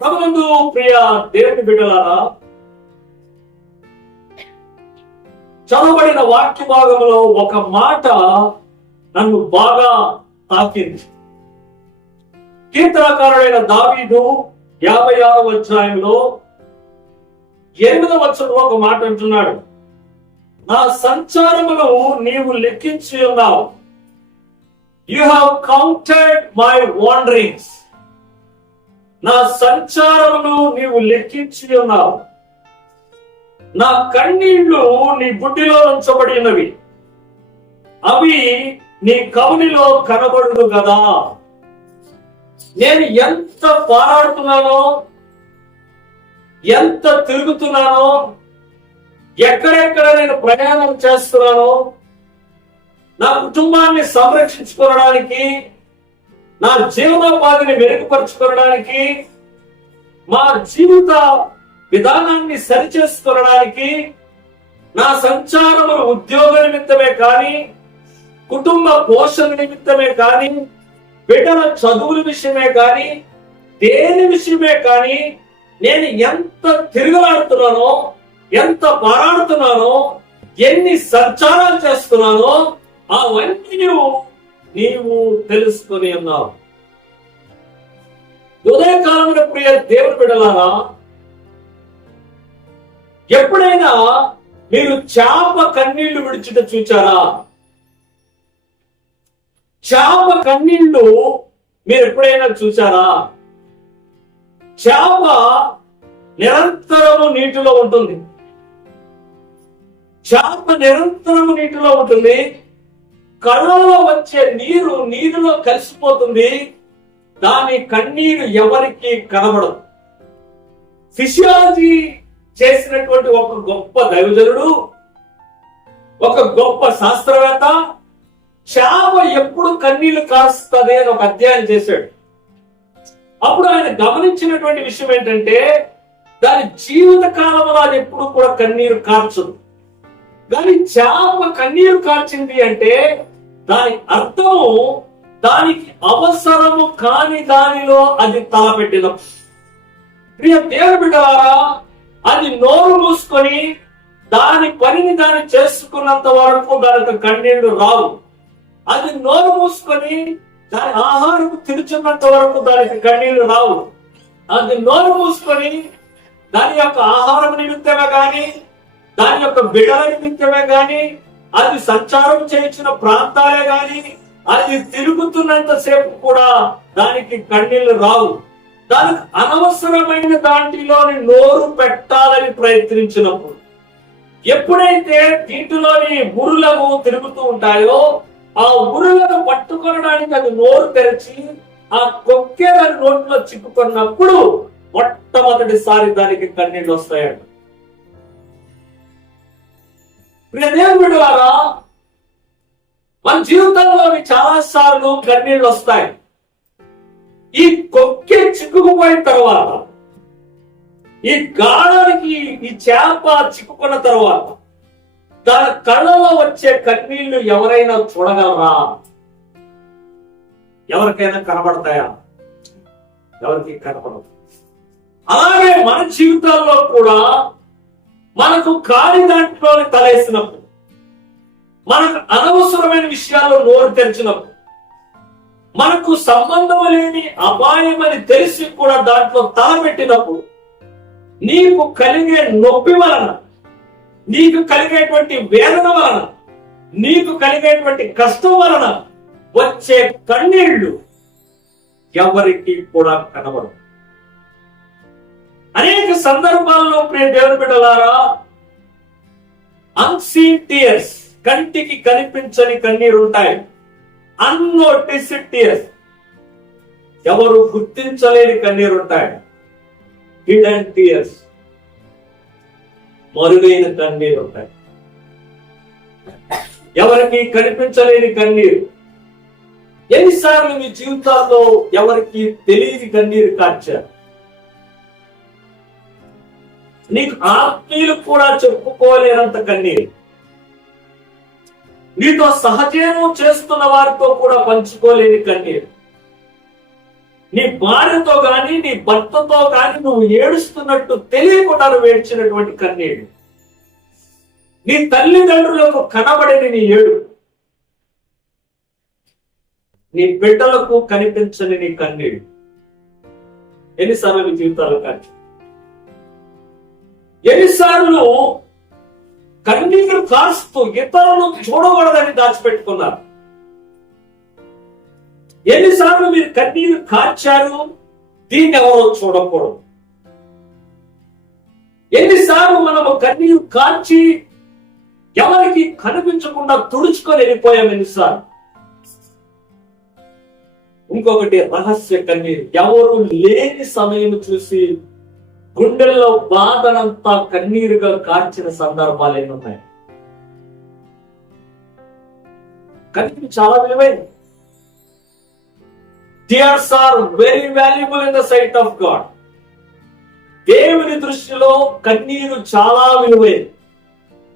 ప్రభునందు ప్రియ దేవుని బిడ్డలారా, చదవబడిన వాక్య భాగంలో ఒక మాట నన్ను బాగా తాకింది. కీర్తనకారుడైన దావీదు 56వ అధ్యాయంలో 8వ వచనంలో ఒక మాట అంటున్నాడు, నా సంచారమును నీవు లెక్కించి ఉన్నావు. You have counted my wanderings. నా సంచారమును నీవు లెక్కించి ఉన్నావు. నా కన్నీళ్లు నీ బుడ్డిలో ఉంచబడినవి, అవి నీ కవునిలో కనబడును కదా. నేను ఎంత పోరాడుతున్నానో, ఎంత తిరుగుతున్నానో, ఎక్కడెక్కడ నేను ప్రయాణం చేస్తున్నానో, నా కుటుంబాన్ని సంరక్షించుకోవడానికి, నా జీవనోపాధిని మెరుగుపరుచుకోవడానికి, మా జీవిత విధానాన్ని సరిచేసుకోవడానికి, నా సంచారములు ఉద్యోగ నిమిత్తమే కానీ, కుటుంబ పోషణ నిమిత్తమే కానీ, బిడ్డల చదువుల విషయమే కానీ, దేని విషయమే కానీ నేను ఎంత తిరుగులాడుతున్నానో, ఎంత పోరాడుతున్నానో, ఎన్ని సంచారాలు చేస్తున్నానో అవన్నీ నీవు తెలుసుకొని ఉన్నావు. ఉదయకాలంలో ప్రియ దేవుని బిడ్డలారా, ఎప్పుడైనా మీరు చేప కన్నీళ్లు విడిచిట చూచారా? చేప కన్నీళ్లు మీరు ఎప్పుడైనా చూచారా? చేప నిరంతరము నీటిలో ఉంటుంది. చేప నిరంతరము నీటిలో ఉంటుంది. కళ్ళలో వచ్చే నీరు నీరులో కలిసిపోతుంది. దాని కన్నీరు ఎవరికి కనబడదు. ఫిజియాలజీ చేసినటువంటి ఒక గొప్ప దైవజనుడు, ఒక గొప్ప శాస్త్రవేత్త చేప ఎప్పుడు కన్నీళ్లు కాస్తుంది అని ఒక అధ్యయనం చేశాడు. అప్పుడు ఆయన గమనించినటువంటి విషయం ఏంటంటే, దాని జీవిత కాలంలో అది ఎప్పుడు కూడా కన్నీరు కార్చదు. కానీ చేప కన్నీరు కార్చింది అంటే దాని అర్థము దానికి అవసరము కాని దానిలో అది తలపెట్టినప్పుడు. ప్రియ దేవుని బిడ్డలారా, అది నోరు మూసుకొని దాని పనిని దాన్ని చేసుకున్నంత వరకు దానికి కన్నీళ్లు రావు. అది నోరు మూసుకొని దాని ఆహారం తిరుచున్నంత వరకు దానికి కన్నీళ్లు రావు. అది నోరు మూసుకొని దాని యొక్క ఆహారం నిమిత్తమే గాని, దాని యొక్క బిడ్డల నిమిత్తమే గాని, అది సంచారం చేయించిన ప్రాంతాలే గాని, అది తిరుగుతున్నంత సేపు కూడా దానికి కన్నీళ్లు రావు. దానికి అనవసరమైన దాంట్లోని నోరు పెట్టాలని ప్రయత్నించినప్పుడు, ఎప్పుడైతే దీంట్లోని మురులను తిరుగుతూ ఉంటాయో ఆ మురులను పట్టుకోవడానికి అది నోరు తెరచి ఆ కొక్కే దాని నోట్లో చిక్కుకున్నప్పుడు మొట్టమొదటిసారి దానికి కన్నీళ్లు వస్తాయంట. ప్రియ దేవుని బిడ్డలారా, మన జీవితంలోని చాలా సార్లు కన్నీళ్లు వస్తాయి. ఈ కొక్కే చిక్కుకుపోయిన తర్వాత, ఈ గాడానికి ఈ చేప చిక్కుకున్న తర్వాత దాని కళ్ళలో వచ్చే కన్నీళ్లు ఎవరైనా చూడగలరా? ఎవరికైనా కనబడతాయా? ఎవరికి కనపడదు. అలాగే మన జీవితాల్లో కూడా మనకు కాని దాంట్లోని తలేసినప్పుడు, మనకు అనవసరమైన విషయాల్లో నోరు తెరిచినప్పుడు, మనకు సంబంధం లేని అపాయమని తెలిసి కూడా దాంట్లో తలపెట్టినప్పుడు, నీకు కలిగే నొప్పి వలన, నీకు కలిగేటువంటి వేదన వలన, నీకు కలిగేటువంటి కష్టం వలన వచ్చే కన్నీళ్లు ఎవరికి కూడా కనబడదు. అనేక సందర్భాల్లో ప్రియ దేవుని బిడ్డలారా, అన్సీన్ టీయర్స్, కంటికి కనిపించని కన్నీరు ఉంటాయి. అన్నోటిస్డ్ టీయర్స్, ఎవరు గుర్తించలేని కన్నీరు ఉంటాయి. హిడెన్ టీయర్స్, మరుగైన కన్నీరు ఉంటాయి. ఎవరికి కనిపించలేని కన్నీరు. ఎన్నిసార్లు మీ జీవితాల్లో ఎవరికి తెలియని కన్నీరు కార్చారు? నీకు ఆత్మీయులు కూడా చెప్పుకోలేనంత కన్నీరు, నీతో సహజీవనం చేస్తున్న వారితో కూడా పంచుకోలేని కన్నీరు. నీ భార్యతో గాని నీ భర్తతో గాని నువ్వు ఏడుస్తున్నట్టు తెలియకుండా నువ్వు ఏడ్చినటువంటి కన్నీడు, నీ తల్లిదండ్రులకు కనబడని నీ ఏడు, నీ బిడ్డలకు కనిపించని నీ కన్నీడు ఎన్నిసార్లు నీ జీవితాలు కానీ, ఎన్నిసార్లు కన్నీరు కాస్తూ ఇతరులు చూడకూడదని దాచిపెట్టుకున్నారు, ఎన్నిసార్లు మీరు కన్నీరు కార్చారు, దీన్ని ఎవరో చూడకూడదు. ఎన్నిసార్లు మనము కన్నీరు కార్చి ఎవరికి కనిపించకుండా తుడుచుకొని వెళ్ళిపోయాం ఎన్నిసార్లు. ఇంకొకటి రహస్య కన్నీరు, ఎవరు లేని సమయం చూసి గుండెల్లో బాధనంతా కన్నీరుగా కార్చిన సందర్భాలు ఎన్ని ఉన్నాయి. కన్నీరు చాలా విలువైనది. Tears are very valuable in the sight of God. దేవుని దృష్టిలో కన్నీరు చాలా విలువైనది.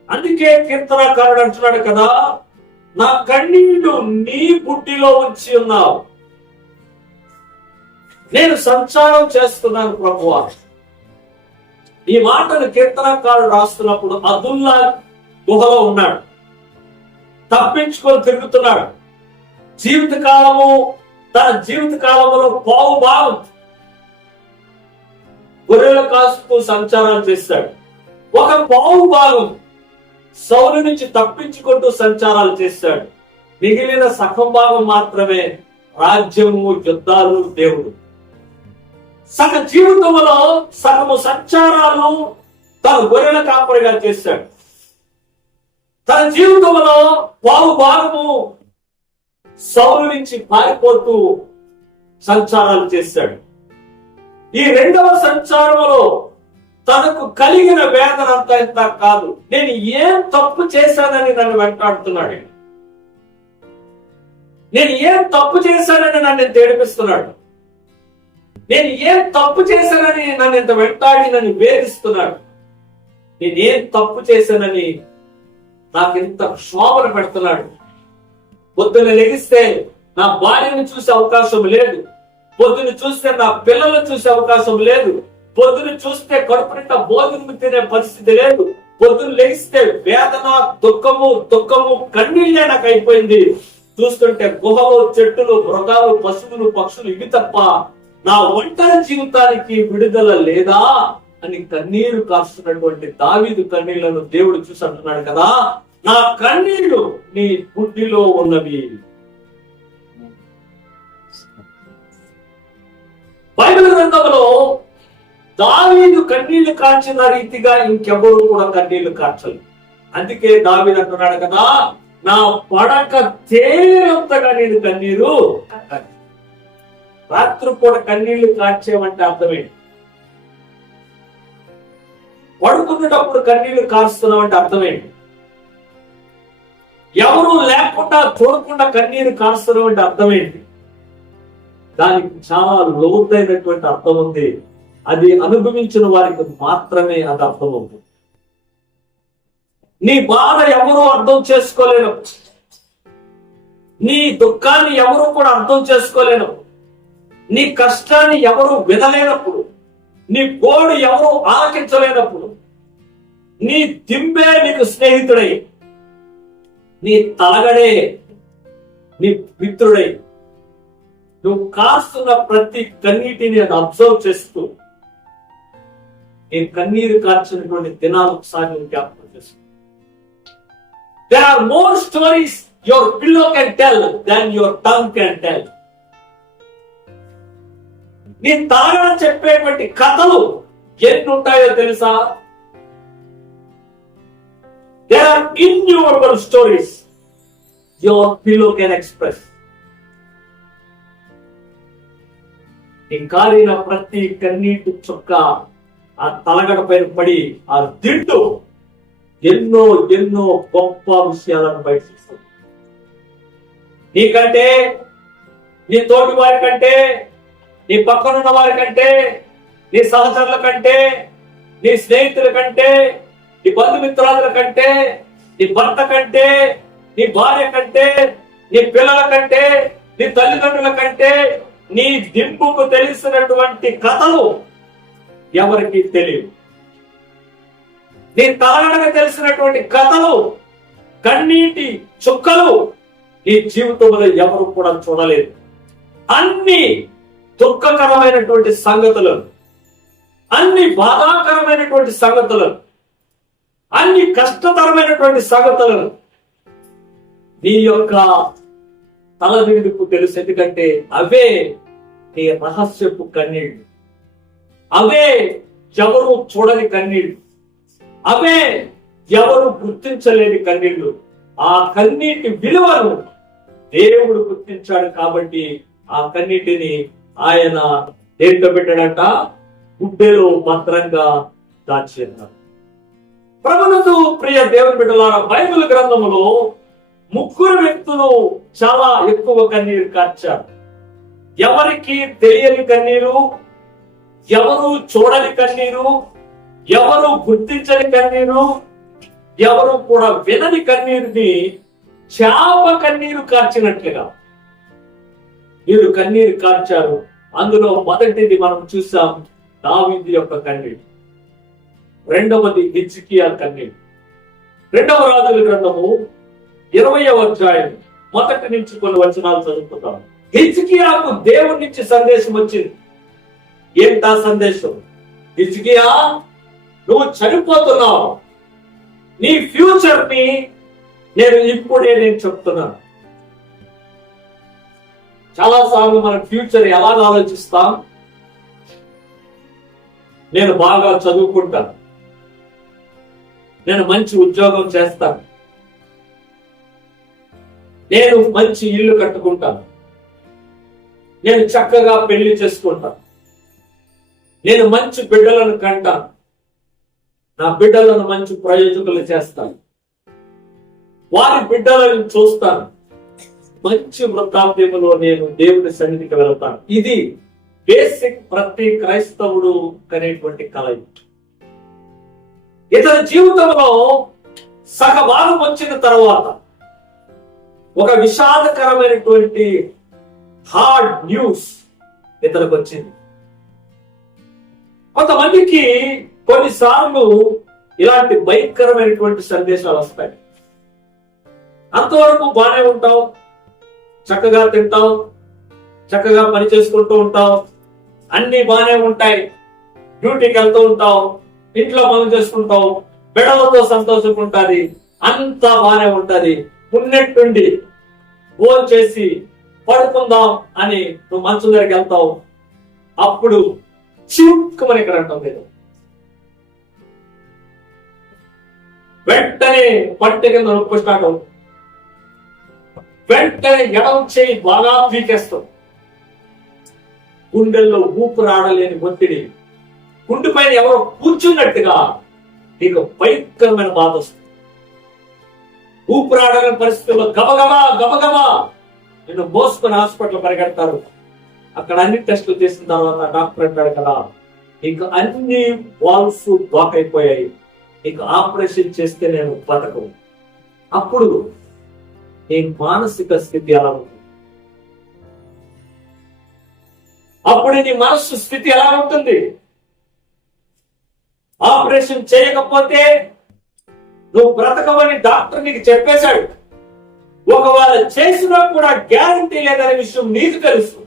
అందుకే కీర్తనకారుడు అంటున్నాడు కదా, నా కన్నీళ్లు నీ బుడ్డిలో ఉంచి ఉన్నావు, నేను సంచారం చేస్తున్నాను ప్రభువా. ఈ మాటను కీర్తనకారుడు రాస్తున్నప్పుడు అదుల్లా గుహలో ఉన్నాడు, తప్పించుకొని తిరుగుతున్నాడు. తన జీవిత కాలంలో పావు భాగం గొర్రెల కాస్తూ సంచారాలు చేశాడు. ఒక పావు భాగం సౌలు నుంచి తప్పించుకుంటూ సంచారాలు చేశాడు. మిగిలిన సగం భాగం మాత్రమే రాజ్యము, యుద్ధాలు, దేవుడు. సగ జీవితంలో సగము సంచారాలు తన గొర్రెల కాపరిగా చేశాడు. తన జీవితంలో పావు భాగము సౌలు నుంచి పారిపోతూ సంచారాలు చేశాడు. ఈ రెండవ సంచారంలో తనకు కలిగిన వేదన అంతా ఇంత కాదు, నేను ఏం తప్పు చేశానని నన్ను వెంటాడుతున్నాడు, నేను ఏం తప్పు చేశానని నన్ను తేడిపిస్తున్నాడు, నేను ఏం తప్పు చేశానని నన్ను ఇంత వెంటాడి నన్ను వేధిస్తున్నాడు, నేనేం తప్పు చేశానని నాకు ఇంత క్షోభన పెడుతున్నాడు. పొద్దున లెగిస్తే నా భార్యను చూసే అవకాశం లేదు, పొద్దున చూస్తే నా పిల్లలను చూసే అవకాశం లేదు, పొద్దున చూస్తే కడుపు నిండా భోజనం తినే పరిస్థితి లేదు, పొద్దున లెగిస్తే వేదన, దుఃఖము కన్నీళ్ళే నాకు అయిపోయింది. చూస్తుంటే గుహలు, చెట్టులు, మృగాలు, పశువులు, పక్షులు ఇవి తప్ప నా ఒంటరి జీవితానికి విడుదల లేదా అని కన్నీరు కాస్తున్నటువంటి దావీదు కన్నీళ్లను దేవుడు చూసి అంటున్నాడు కదా, నా కన్నీళ్లు నీ బుడ్డిలో ఉన్నవి. బైబిల్ గ్రంథంలో దావీదు కన్నీళ్లు కార్చిన రీతిగా ఇంకెవరు కూడా కన్నీళ్లు కార్చలు. అందుకే దావీదు అంటున్నాడు కదా, నా పడక తేలంతగా నేను కన్నీరు. రాత్రిపూట కన్నీళ్లు కార్చేవంటే అర్థమేంటి? పడుకునేటప్పుడు కన్నీళ్లు కారుస్తున్నామంటే అర్థమేంటి? ఎవరు లేకుండా చూడకుండా కన్నీరు కారుస్తున్నాం అంటే అర్థమేంటి? దానికి చాలా లోతైనటువంటి అర్థం ఉంది. అది అనుభవించిన వారికి మాత్రమే అది అర్థమవుతుంది. నీ బాధ ఎవరు అర్థం చేసుకోలేను, నీ దుఃఖాన్ని ఎవరు కూడా అర్థం చేసుకోలేను, నీ కష్టాన్ని ఎవరు వినలేనప్పుడు, నీ గోడు ఎవరు ఆలకించలేనప్పుడు, నీ దింబే నీకు స్నేహితుడై, నీ తలగడే నీ మిత్రుడై, నువ్వు కాస్తున్న ప్రతి కన్నీటిని అది అబ్జర్వ్ చేస్తూ నేను కన్నీరు కార్చినటువంటి దినాలు ఒకసారి జ్ఞాపకం చేసుకో. There are more stories your pillow can tell than your tongue can tell. నీ తాగడం చెప్పేటువంటి కథలు ఎన్ని ఉంటాయో తెలుసా? There are innumerable stories your pillow can express. ఇంకారిన ప్రతి కన్నీటి చుక్క ఆ తలగడ పైన పడి ఆ దిండు ఎన్నో ఎన్నో గొప్ప విషయాలను బయటకు. నీకంటే, నీ తోటి వారి కంటే, నీ పక్కనున్న వారి కంటే, నీ సహచరుల కంటే, నీ స్నేహితుల కంటే, నీ బంధుమిత్రాదుల కంటే, నీ భర్త కంటే, నీ భార్య కంటే, నీ పిల్లల కంటే, నీ తల్లిదండ్రుల కంటే నీ దింపుకు తెలిసినటువంటి కథలు ఎవరికి తెలియదు. నీ తలగడకు తెలిసినటువంటి కథలు, కన్నీటి చుక్కలు నీ జీవితంలో ఎవరు కూడా చూడలేదు. అన్ని దుఃఖకరమైనటువంటి సంగతులను, అన్ని బాధాకరమైనటువంటి సంగతులను, అన్ని కష్టతరమైనటువంటి సంగతులను నీ యొక్క తల నిండుకు తెలుసు. ఎందుకంటే అవే నీ రహస్యపు కన్నీళ్లు, అవే ఎవరు చూడని కన్నీళ్లు, అవే ఎవరు గుర్తించలేని కన్నీళ్లు. ఆ కన్నీటి విలువను దేవుడు గుర్తించాడు కాబట్టి ఆ కన్నీటిని ఆయన దేంట్లో పెట్టాడంట? గుడ్డెలో భద్రంగా దాచేద్దాం. ప్రభునందు ప్రియ దేవుని బిడ్డలారా, బైబిల్ గ్రంథములో 3 వ్యక్తులు చాలా ఎక్కువ కన్నీరు కార్చారు. ఎవరికి తెలియని కన్నీరు, ఎవరు చూడని కన్నీరు, ఎవరు గుర్తించని కన్నీరు, ఎవరు కూడా వినని కన్నీరుని చేప కన్నీరు కార్చినట్లుగా వీరు కన్నీరు కార్చారు. అందులో మొదటిది మనం చూసాం, దావీదు యొక్క కన్నీరు. రెండవది హిజ్కియా కన్నీరు. 2వ రాజుల గ్రంథము 20వ అధ్యాయం 1 నుంచి కొన్ని వచనాలు చదువుకుందాం. హిజ్కియాకు దేవుడి నుంచి సందేశం వచ్చింది. ఏంటా సందేశం? హిజ్కియా, నువ్వు చనిపోతున్నావు, నీ ఫ్యూచర్ ని నేను చెప్తున్నాను. చాలా సార్లు మన ఫ్యూచర్ ఎలా ఆలోచిస్తాం? నేను బాగా చదువుకుంటాను, నేను మంచి ఉద్యోగం చేస్తాను, నేను మంచి ఇల్లు కట్టుకుంటాను, నేను చక్కగా పెళ్లి చేసుకుంటాను, నేను మంచి బిడ్డలను కంటాను, నా బిడ్డలను మంచి ప్రయోజకులు చేస్తాను, వారి బిడ్డలను చూస్తాను, మంచి వృద్ధాప్యములో నేను దేవుని సన్నిధికి వెళ్తాను. ఇది బేసిక్ ప్రతి క్రైస్తవుడు కనేటువంటి కళ. ఇతని జీవితంలో సగభాగం వచ్చిన తర్వాత ఒక విషాదకరమైనటువంటి హార్డ్ న్యూస్ ఇతనికి వచ్చింది. కొంతమందికి కొన్నిసార్లు ఇలాంటి భయంకరమైనటువంటి సందేశాలు వస్తాయి. అంతవరకు బాగానే ఉంటావు, చక్కగా తింటావు, చక్కగా పని చేసుకుంటూ ఉంటావు, అన్ని బాగానే ఉంటాయి, డ్యూటీకి వెళ్తూ ఉంటావు, ఇంట్లో పనులు చేసుకుంటావు, బిడ్డలతో సంతోషంగా ఉంటుంది, అంతా బాగానే ఉంటది. ఉన్నట్టుండి ఫోన్ చేసి పడుకుందాం అని నువ్వు మంచం దగ్గరికి వెళ్తావు. అప్పుడు చిక్కుమని ఇక్కడ అంటాం లేదు, వెంటనే పట్టె కింద నొప్పి స్టార్ట్ అవుతుంది, వెంటనే ఎడవ చేయి బాగా పీకేస్తాం, గుండెల్లో ఊపిరాడలేని ఒత్తిడి, గుండె పైన ఎవరో కూర్చున్నట్టుగా నీకు భయంకరమైన బాధ వస్తుంది. ఊపిరాడలేని పరిస్థితుల్లో గబగబా నిన్ను మోసుకొని హాస్పిటల్ పరిగెడతారు. అక్కడ అన్ని టెస్టులు చేసిన తర్వాత డాక్టర్ అంటాడు కదా, నీకు అన్ని వాల్స్ బ్లాక్ అయిపోయాయి, నీకు ఆపరేషన్ చేస్తే నేను బతకను. అప్పుడు నీ మానసిక స్థితి ఎలా ఉంటుంది? అప్పుడు నీ మనస్సు స్థితి ఎలా ఉంటుంది? ఆపరేషన్ చేయకపోతే నువ్వు బ్రతకమని డాక్టర్ నీకు చెప్పేశాడు. ఒకవేళ చేసినా కూడా గ్యారంటీ లేదనే విషయం నీకు తెలుసు.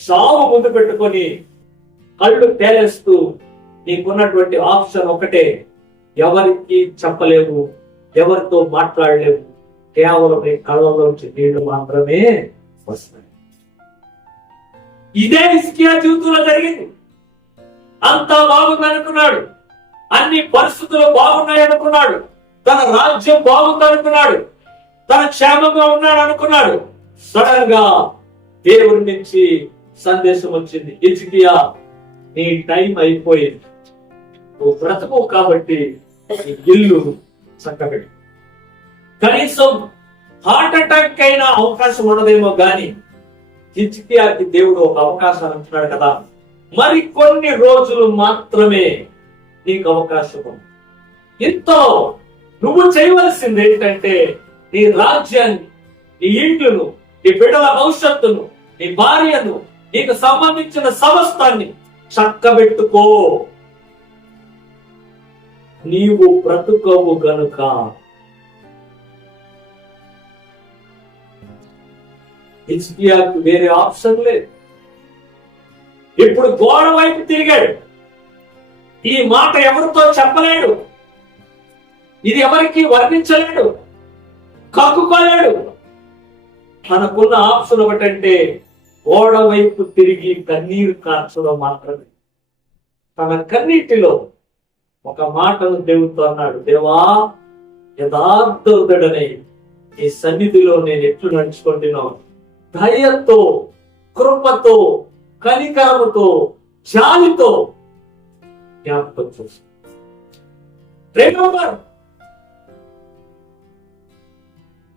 సావు ముందు పెట్టుకొని కళ్ళు తేలేస్తూ నీకున్నటువంటి ఆప్షన్ ఒకటే, ఎవరికి చెప్పలేవు, ఎవరితో మాట్లాడలేవు, కేవలం నీ కళ్ళలోంచి నీళ్లు మాత్రమే వస్తాయి. ఇదే హిజ్కియా జీవితంలో జరిగింది. అంతా బాగుంది అనుకున్నాడు, అన్ని పరిస్థితులు బాగున్నాయి అనుకున్నాడు, తన రాజ్యం బాగుంది అనుకున్నాడు, తన క్షేమంగా ఉన్నాడు అనుకున్నాడు. సడన్ గా దేవుడి నుంచి సందేశం వచ్చింది, హిజ్కియా నీ టైం అయిపోయింది, నువ్వు బ్రతకు కాబట్టి నీ ఇల్లు చక్కబెట్టు. కనీసం హార్ట్ అటాక్ అయినా అవకాశం ఉండదేమో గాని హిజ్కియాకి దేవుడు ఒక అవకాశం అంటున్నాడు కదా, మరి కొన్ని రోజులు మాత్రమే నీకు అవకాశం ఉంది. ఇంతో నువ్వు చేయవలసింది ఏంటంటే నీ రాజ్యాన్ని, నీ ఇంట్లను, నీ బిడ్డల భవిష్యత్తును, నీ భార్యను, నీకు సంబంధించిన సమస్తాన్ని చక్కబెట్టుకో, నీవు బ్రతుకవు గనుక. హిజ్కియాకు వేరే ఆప్షన్ లేదు. ఇప్పుడు గోడ వైపు తిరిగాడు. ఈ మాట ఎవరితో చెప్పలేడు, ఇది ఎవరికి వర్ణించలేడు, కక్కుకోలేడు. తనకున్న ఆప్షన్ ఒకటంటే గోడ వైపు తిరిగి కన్నీరు కార్చడం మాత్రమే. తన కన్నీటిలో ఒక మాటను దేవుడితో అన్నాడు, దేవా, యథార్థుడనై ఈ సన్నిధిలో నేను ఎట్లు నడుచుకుంటున్నాను, దయతో, కృపతో, కనికరముతో, జాలితో జ్ఞాపకం చేసు.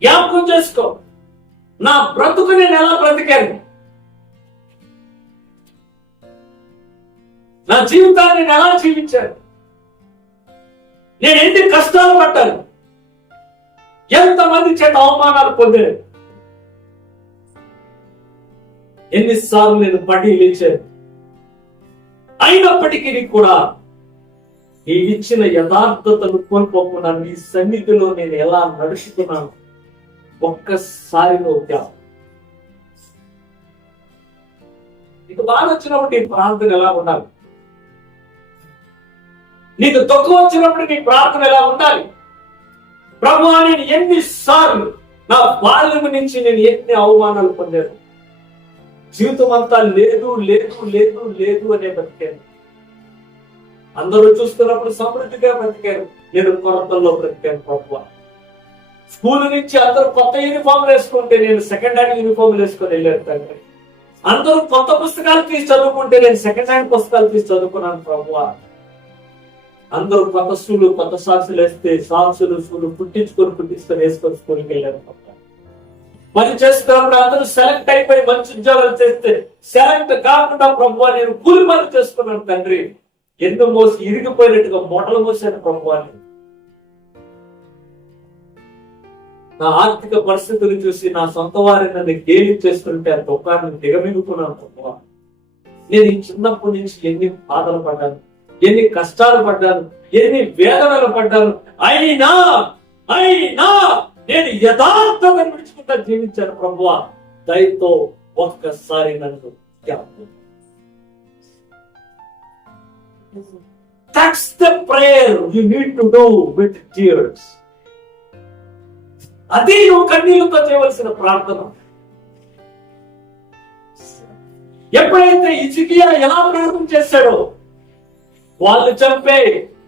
జ్ఞాపకం చేసుకో, నా బ్రతుకు నేను ఎలా బ్రతికాను, నా జీవితాన్ని నేను ఎలా జీవించాను, నేను ఎన్ని కష్టాలు పడ్డాను, ఎంతమంది చేత అవమానాలు పొందాను, ఎన్నిసార్లు నేను పడి లేచాను. అయినప్పటికీ కూడా ఈ ఇచ్చిన యథార్థతను కోల్పోకుండా నీ సన్నిధిలో నేను ఎలా నడుచుకున్నాను ఒక్కసారి నీకు బాగా వచ్చినప్పుడు నీ ప్రార్థన ఎలా ఉండాలి, నీకు తక్కువ వచ్చినప్పుడు నీ ప్రార్థన ఎలా ఉండాలి. ప్రభువా, నేను ఎన్నిసార్లు నా బాల్యం నుంచి నేను ఎన్ని అవమానాలు పొందాను, జీవితం అంతా లేదు లేదు లేదు లేదు అనే బ్రతికాను. అందరూ చూస్తున్నప్పుడు సమృద్ధిగా బ్రతికాను, నేను కొరతల్లో బ్రతికాను. ప్రభువా, స్కూల్ నుంచి అందరూ కొత్త యూనిఫామ్లు వేసుకుంటే నేను సెకండ్ హ్యాండ్ యూనిఫామ్లు వేసుకొని వెళ్ళాను తండ్రి. అందరూ కొత్త పుస్తకాలు తీసి చదువుకుంటే నేను సెకండ్ హ్యాండ్ పుస్తకాలు తీసి చదువుకున్నాను. ప్రభువా, అందరూ కొత్త షూలు, కొత్త సాక్సులు వేస్తే సాక్సులు షూలు పుట్టించుకొని వేసుకొని స్కూల్కి వెళ్ళాను. పని చేస్తున్నప్పుడు అందరూ సెలెక్ట్ అయిపోయి మంచి ఉద్యోగాలు చేస్తే సెలెక్ట్ కాకుండా ప్రభువా నేను కూలి పని చేసుకున్నాను తండ్రి. ఎందు మోసి ఇరిగిపోయినట్టుగా మూటలు మోసాను ప్రభువా. నా ఆర్థిక పరిస్థితులు చూసి నా సొంత వారిని నన్ను గేలి చేస్తుంటే ఆ దుఃఖాన్ని దిగమింగుకున్నాను ప్రభువా. నేను ఈ చిన్నప్పటి నుంచి ఎన్ని బాధలు పడ్డాను, ఎన్ని కష్టాలు పడ్డాను, ఎన్ని వేదనలు పడ్డాను. అయినా నేను యథార్థంగా విడుచుకుంటా జీవించాను ప్రభువా. దయతో ఒక్కసారి నన్ను That's the prayer you need to do with tears. అదే నువ్వు కన్నీళ్లతో చేయవలసిన ప్రార్థన. ఎప్పుడైతే హిజ్కియా ఎలా ప్రార్థన చేశాడో, వాళ్ళు చంపే,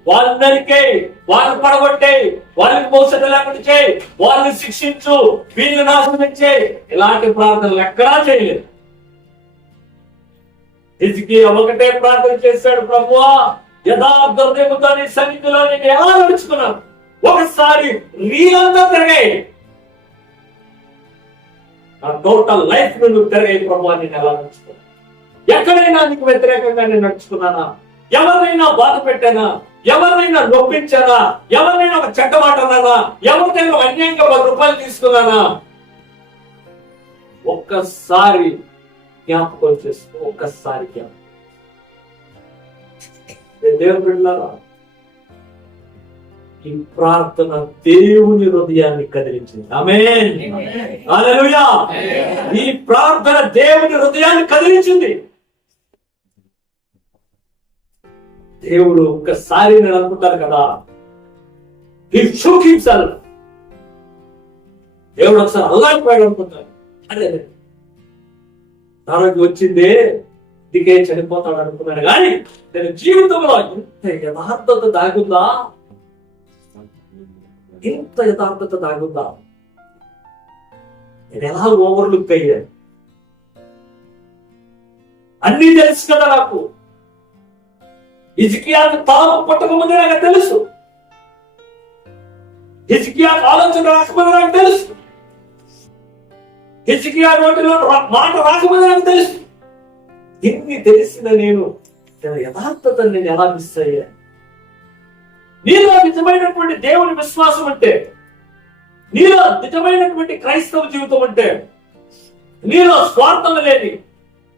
వాళ్ళు నరికే, వాళ్ళు పడగొట్టే, వాళ్ళకి భవిష్యత్తు లేకుండా చేయి, వాళ్ళని శిక్షించు, వీళ్ళు నాశనం చేయి, ఇలాంటి ప్రార్థనలు ఎక్కడా చేయలేదు. హిజ్కియా ఒకటే ప్రార్థన చేశాడు, ప్రభువా యథార్థ హృదయముతో నీ సన్నిధిలో నేను ఎలా నడుచుకున్నాను ఒకసారి నీళ్ళంతా తిరగాయి, నా టోటల్ లైఫ్ నువ్వు తిరగాయి ప్రభువా. నేను ఎలా నడుచుకున్నాను, ఎక్కడైనా నీకు వ్యతిరేకంగా నేను నడుచుకున్నానా, ఎవరినైనా బాధ పెట్టానా, ఎవరినైనా నొప్పించానా, ఎవరినైనా ఒక చెడ్డ మాట అన్నానా, ఎవరినైనా అన్యాయంగా 10 రూపాయలు తీసుకున్నానా, ఒక్కసారి జ్ఞాపకం చేసుకో. ఒక్కసారి జ్ఞాపకం. దేవుని బిడ్డలారా, ఈ ప్రార్థన దేవుని హృదయాన్ని కదిలించింది. ఆమేన్, హల్లెలూయా. ఈ ప్రార్థన దేవుని హృదయాన్ని కదిలించింది. దేవుడు ఒక్కసారి నేను అనుకుంటాను కదా, దేవుడు ఒకసారి అల్లాడిపోయాడు అనుకుంటాను. అదే ఆరోగ్యం వచ్చిందే, దిగే చనిపోతాడు అనుకున్నాను. కానీ నేను జీవితంలో ఇంత యథార్థత దాగుందా, ఇంత యథార్థత దాగుందా, నేను ఎలా ఓవర్లుక్ అయ్యా. అన్నీ తెలుసు కదా నాకు. హిజ్కియాకు తలపు పుట్టకముందే నాకు తెలుసు, హిజ్కియాకు ఆలోచన రాకముందే నాకు తెలుసు, హిజ్కియా నోటిలో మాట రాకముందే నాకు తెలుసు. ఇన్ని తెలిసిన నేను యథార్థతను నేను ఎలా మిస్ అయ్యా. నీలో నిజమైనటువంటి దేవుని విశ్వాసం అంటే, నీలో నిజమైనటువంటి క్రైస్తవ జీవితం అంటే, నీలో స్వార్థం లేని,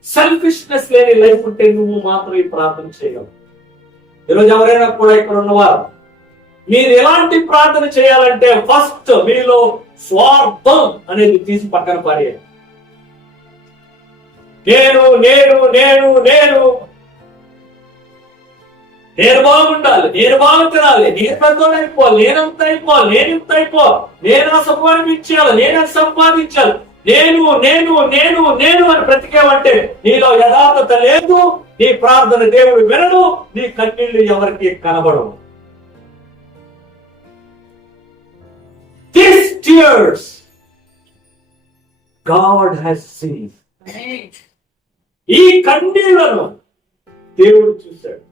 సెల్ఫిష్నెస్ లేని లైఫ్ ఉంటే నువ్వు మాత్రం ఈ ప్రార్థన చేయగలవు. ఈరోజు ఎవరైనా కూడా ఇక్కడ ఉన్నవారు మీరు ఎలాంటి ప్రార్థన చేయాలంటే ఫస్ట్ మీలో స్వార్థం అనేది తీసి పక్కన పారేయాలి. నేను నేను నేను నేను నేను బాగుండాలి, నేను బాగు తినాలి, నేను పెద్దోడు అయిపోవాలి, నేనంత అయిపోవాలి, నేను ఇంత అయిపోవాలి, నేను ఆ సంపాదించాలి, నేను సంపాదించాలి, నేను నేను నేను నేను అని బ్రతికేవంటే నీలో యథార్థత లేదు. నీ ప్రార్థన దేవుడు వినడు, నీ కన్నీళ్లు ఎవరికి కనబడవు. These tears God has seen. ఈ కన్నీళ్లను దేవుడు చూశాడు.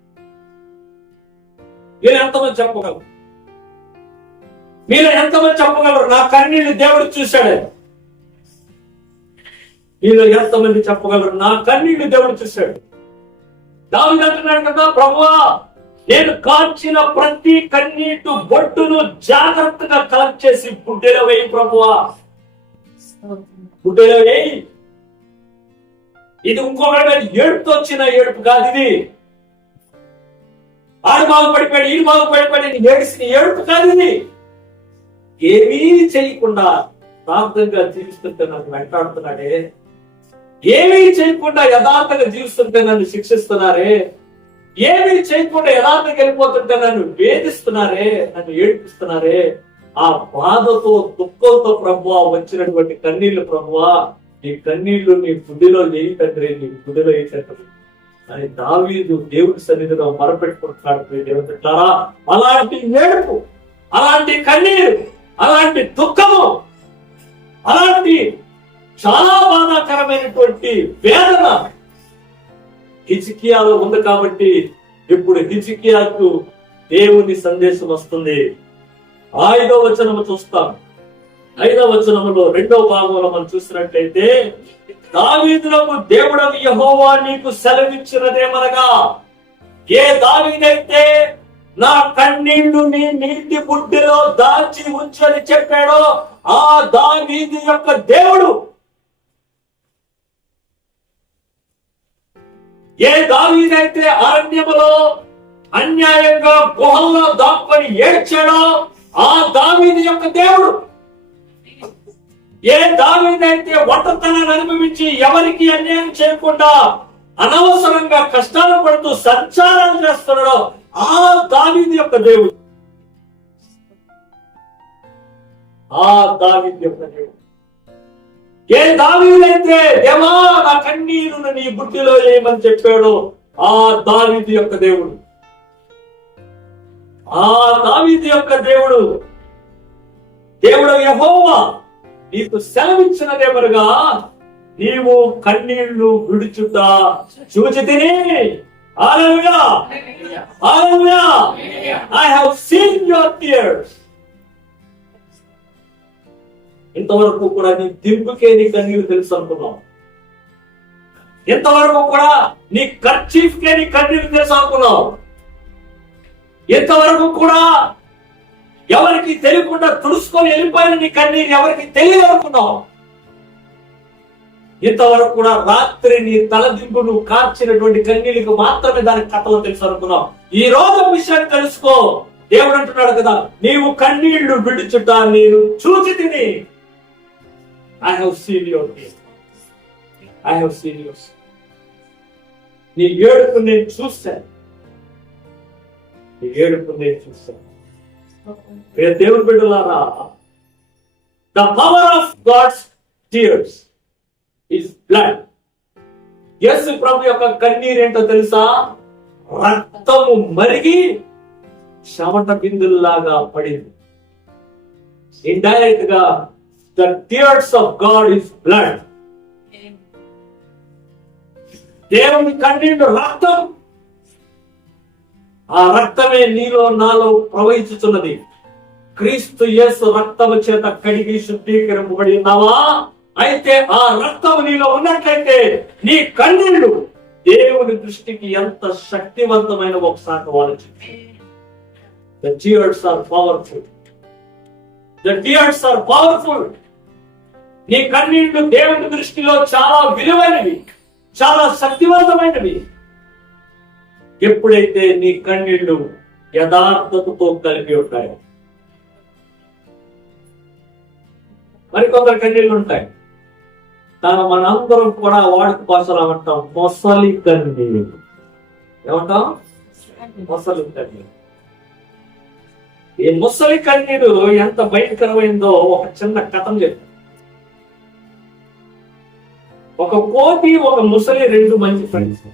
మీరు ఎంతమంది చెప్పగలరు? మీరు ఎంతమంది చెప్పగలరు నా కన్నీళ్లు దేవుడు చూశాడు? మీరు ఎంతమంది చెప్పగలరు నా కన్నీళ్లు దేవుడు చూశాడు? దావీదు అంటున్నాడు కదా, ప్రభువా నేను కాల్చిన ప్రతి కన్నీటి బొట్టును జాగ్రత్తగా కలెక్ట్ చేసి బుడ్డెలో వేయి ప్రభువా, బుడ్డెలో వేయి. ఇది ఇంకొకటి ఏడుపుతో వచ్చిన ఏడుపు కాదు. ఇది ఆడు బాగుపడిపోయాడు, ఈ బాగుపడిపోయాడు ఏడిసిన ఏడుపు కాదు. ఇది ఏమీ చేయకుండా ప్రార్థనగా జీవిస్తుంటే నన్ను వెంటాడుతున్నాడే, ఏమీ చేయకుండా యథార్థంగా జీవిస్తుంటే నన్ను శిక్షిస్తున్నారే, ఏమీ చేయకుండా యథార్థంగా వెళ్ళిపోతుంటే నన్ను వేధిస్తున్నారే, నన్ను ఏడిపిస్తున్నారే. ఆ బాధతో దుఃఖంతో ప్రభువా వచ్చినటువంటి కన్నీళ్లు ప్రభువా, నీ కన్నీళ్లు నీ గుడ్డిలో చేయి తండ్రి, నీ గుడ్డిలో ఏ తండ్రి అని దావీదు దేవుడి సన్నిధిలో మొరపెట్టుకుంటున్నాడు. దేవుతారా అలాంటి ఏడుపు, అలాంటి కన్నీరు, అలాంటి దుఃఖము, అలాంటి చాలా బాధాకరమైనటువంటి వేదన హిజ్కియాలో ఉంది. కాబట్టి ఇప్పుడు హిజ్కియాకు దేవుని సందేశం వస్తుంది. 5వ వచనము చూస్తాం. 5వ వచనములో 2వ భాగంలో మనం చూసినట్లయితే, దావీదునకు దేవుడవు యెహోవా నీకు సెలవిచ్చినదేమనగా, ఏ దావీదైతే నా కన్నీళ్లు నీ నీటి బుడ్డిలో దాచి ఉంచని చెప్పాడో ఆ దావీదు యొక్క దేవుడు, ఏ దావీదైతే అరణ్యములో అన్యాయంగా గుహల్లో దాక్కుని ఏడ్చాడో ఆ దావీదు యొక్క దేవుడు, ఏ దావీదైతే ఒంటరితనాన్ని అనుభవించి ఎవరికి అన్యాయం చేయకుండా అనవసరంగా కష్టాలు పడుతూ సంచారం చేస్తున్నాడో ఆ దావీదు యొక్క దేవుడు, ఆ దావీదు యొక్క దేవుడు. ఏ దావీదైతే దేవా నా కన్నీరును నీ బుద్ధిలో ఏమని చెప్పాడో ఆ దావీదు యొక్క దేవుడు, ఆ దావీదు యొక్క దేవుడు, దేవుడు యెహోవా నీకు సెలవిచ్చినదేమనగా, నీవు కన్నీళ్లు విడుచుట చూచితిని. హల్లెలూయా, హల్లెలూయా. I have seen your tears. ఇంతవరకు కూడా నీ దింపుకే నీ కన్నీరు తెలుసు అనుకున్నావు. ఇంతవరకు కూడా నీ కర్చీఫ్కే నీ కన్నీరు తెలుసు అనుకున్నావు. ఇంతవరకు కూడా ఎవరికి తెలియకుండా తుడుచుకొని వెళ్ళిపోయిన నీ కన్నీరు ఎవరికి తెలియదు అనుకున్నావు. ఇంతవరకు కూడా రాత్రి నీ తలదింపు నువ్వు కార్చినటువంటి కన్నీళ్ళకి మాత్రమే దానికి కథలో తెలుసు అనుకున్నావు. ఈ రోజు విషయాన్ని తెలుసుకో. దేవుడు అంటున్నాడు కదా, నీవు కన్నీళ్లు విడుచుట నేను చూచితిని. I have seen your tears. I have seen yours. నీ ఏడుపు నేను చూశాను, నీ ఏడుపు నేను చూశాను. దేవుని బిడ్డలారా, the power of God's tears is blood. యేసు ప్రభు యొక్క కన్నీరు ఏంటో తెలుసా? రక్తము మరిగి చెమట బిందుల్లాగా పడింది. ఇండైరెక్ట్ గా the tears of God is blood. దేవుని కన్నీరు రక్తం. ఆ రక్తమే నీలో నాలో ప్రవహించుతున్నది. క్రీస్తు యేసు రక్తము చేత కడిగి శుద్ధీకరింపబడి ఉన్నావా? అయితే ఆ రక్తము నీలో ఉన్నట్లయితే నీ కన్నీళ్లు దేవుని దృష్టికి ఎంత శక్తివంతమైన ఒకసారి ఆలోచించు. The tears are powerful. The tears are powerful. నీ కన్నీళ్లు దేవుని దృష్టిలో చాలా విలువైనవి, చాలా శక్తివంతమైనవి. ఎప్పుడైతే నీ కన్నీళ్లు యథార్థతతో కలిపి ఉంటాయో. మరికొందరు కన్నీళ్లు ఉంటాయి, మనందరం కూడా వాడుక భాషలో అంటాం మొసలి కన్నీళ్ళు. ఏమంటాం? మొసలి కన్నీళ్ళు. ఈ ముసలి కన్నీరు ఎంత భయంకరమైందో ఒక చిన్న కథం చెప్తాను. ఒక కోతి ఒక ముసలి రెండు మంచి ఫ్రెండ్స్.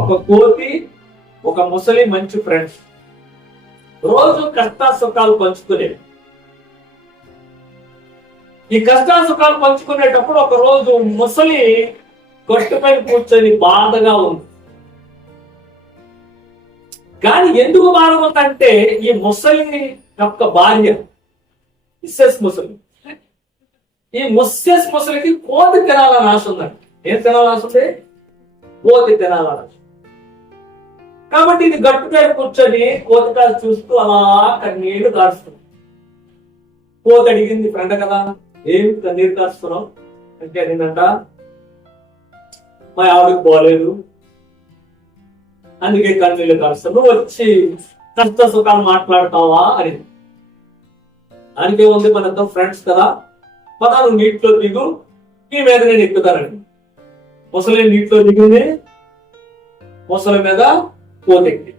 ఒక కోతి ఒక ముసలి మంచి ఫ్రెండ్స్. రోజు కష్ట సుఖాలు పంచుకునేవి. ఈ కష్ట సుఖాలు పంచుకునేటప్పుడు ఒక రోజు ముసలి గొట్టుపై కూర్చొని బాధగా ఉంది. కానీ ఎందుకు బాధగా ఉందంటే ఈ ముసలి యొక్క భార్య మిస్సెస్ ముసలి, ఈ మిస్సెస్ ముసలికి కోతి తినాలని ఆశ ఉందండి. ఏం తినాలని ఆశ ఉంది? కోతి తినాలని ఆశ. కాబట్టి ఇది గట్టుపై కూర్చొని కోతికాలు చూస్తూ అలా కన్నీళ్లు కారుస్తుంది. కోతి అడిగింది, ఫ్రెండ్ కదా, ఏం కన్నీరు కాస్తున్నావు అంటే, అడిగిందంట, మా ఆవిడకి పోలేదు అందుకే కన్నీళ్లు కారుస్తావు, నువ్వు వచ్చి కష్ట సుఖాలు మాట్లాడతావా అని. దానికే ఉంది, మనంతా ఫ్రెండ్స్ కదా, పదా నువ్వు నీటిలో దిగు, నీ మీద నేను ఎక్కుతానండి. ముసలి నీటిలో దిగింది, ముసలి మీద కోతెక్కి.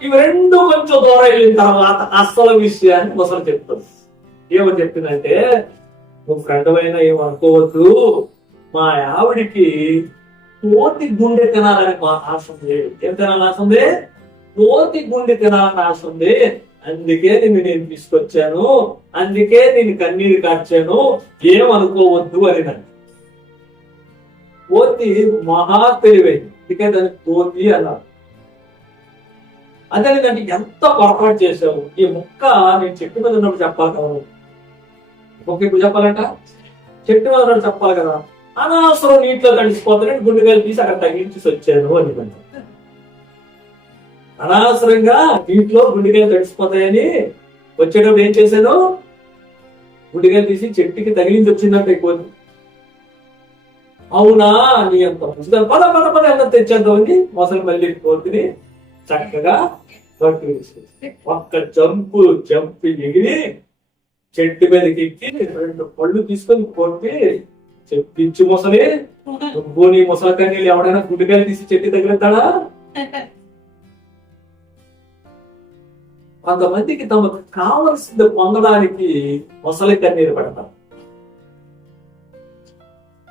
ఇవి రెండు కొంచెం దూరం వెళ్ళిన తర్వాత అసలు విషయాన్ని ముసలి చెప్తుంది. ఏమని చెప్పిందంటే, నువ్వు ఫ్రెండ్ అయినా ఏమనుకోవద్దు, మా ఆవిడికి కోతి గుండె తినాలని ఆశ ఉంది. ఏం తినాలని ఆశ ఉంది? కోతి గుండె తినాలని ఆశ ఉంది. అందుకే నేను తీసుకొచ్చాను, అందుకే నేను కన్నీరు కార్చాను, ఏమనుకోవద్దు అని. నన్ను కోతి మహా తెలివైంది, అందుకే దాన్ని కోతి అలా. అదే దాన్ని ఎంత పొరపాటు చేసావు, ఈ ముక్క నేను చెట్టు మీద ఉన్నప్పుడు చెప్పాలి కదా, ముక్క ఇప్పుడు చెప్పాలంట చెట్టు మీద ఉన్నప్పుడు చెప్పాలి కదా, అనవసరం నీటిలో తడిసిపోతానని గుండెకాయలు తీసి అక్కడ తగ్గించి వచ్చాను అని. అనవసరంగా నీటిలో గుండెకాయలు తడిసిపోతాయని వచ్చేటప్పుడు ఏం చేశాను, గుండెకాయలు తీసి చెట్టుకి తగిలించి వచ్చిందంట ఎక్కువ. అవునా, నీ అంత మంచిదని పద పద పద ఎంత తెచ్చేద్దామని మొసలి మళ్ళీ కోతిని చక్కగా పట్టు వేసేసి ఒక్క జంపు ఎగిరి చెట్టు మీదకి ఎక్కి రెండు పళ్ళు తీసుకొని కొట్టి పిచ్చి ముసలి, నువ్వు నీ ముసలి కన్నీళ్ళు ఎవడైనా గుండెకాయలు తీసి చెట్టు తగిలిస్తాడా? కొంతమందికి తమకు కావలసింది పొందడానికి ముసలి కన్నీరు పడతారు.